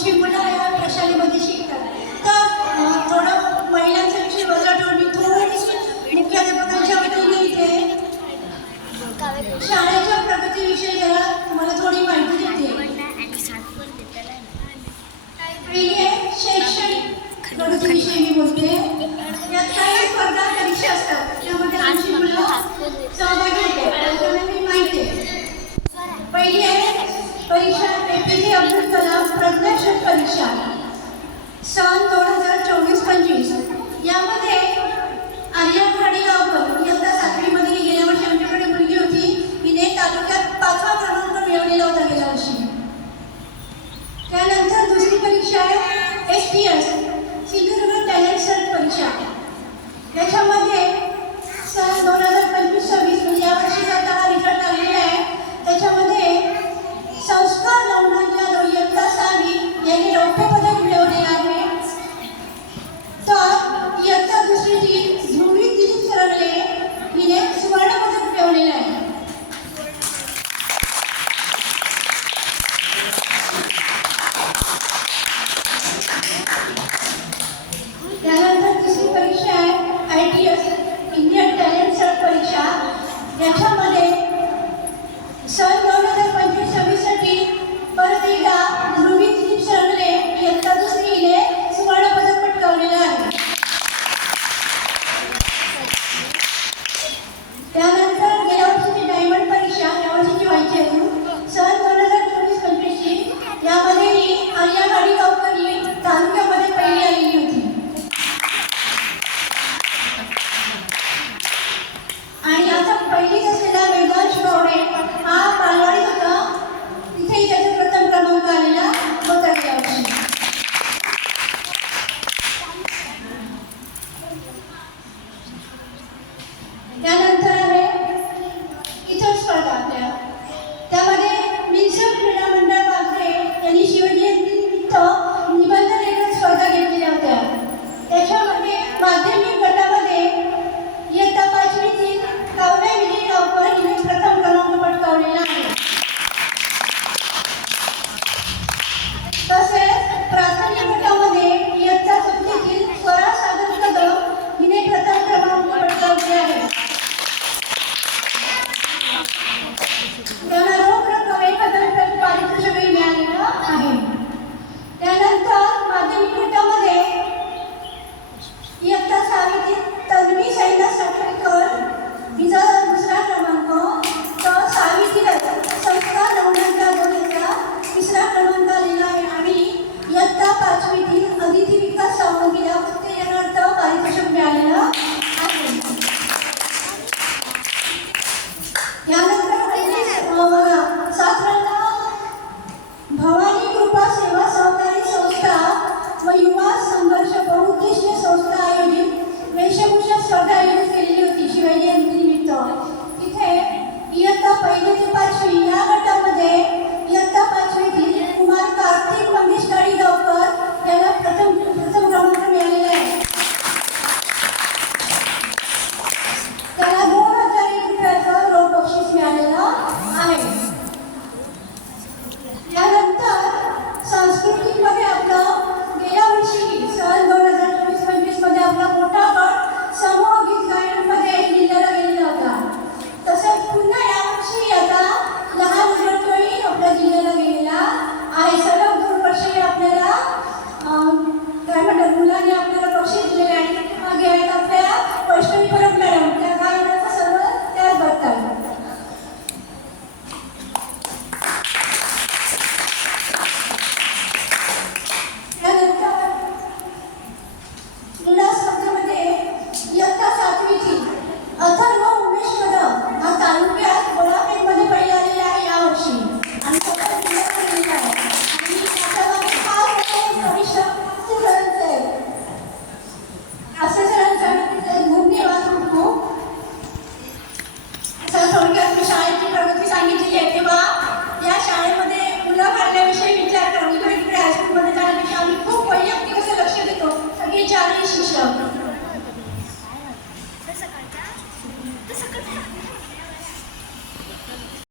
आमची मुलं या प्रशालेमध्ये शिकतात. तर थोडं महिलांचा विषय बदल ठेवून मी थोडीशी मुख्याध्यापकांच्या वतीने इथे शाळेच्या प्रगतीविषयी जरा तुम्हाला थोडी माहिती देते. पहिली आहे शैक्षणिक प्रगतीविषयी मी बोलते. यात काही स्पर्धा परीक्षा असतात, त्यामध्ये आमची मुलं सहभागी होतात. त्याच्यामुळे मी माहिती आहे. पहिली आहे परीक्षा APJ अब्दुल कलाम प्रज्ञाशोध परीक्षा सन 2024-25. यामध्ये आर्या खाडेगावकर इयत्ता 7वी मध्ये गेल्या वर्षी आमच्याकडे मुलगी होती. हिने तालुक्यात 5वा क्रमांक मिळवलेला होता गेल्या वर्षी. त्यानंतर दुसरी परीक्षा आहे STS सिंधुदुर्ग टॅलेंट सर्च परीक्षा. याच्यामध्ये सन 2025-26 म्हणजे यावर्षी आता हा रिझल्ट लागलेला आहे. त्याच्यामध्ये संस्कार लावून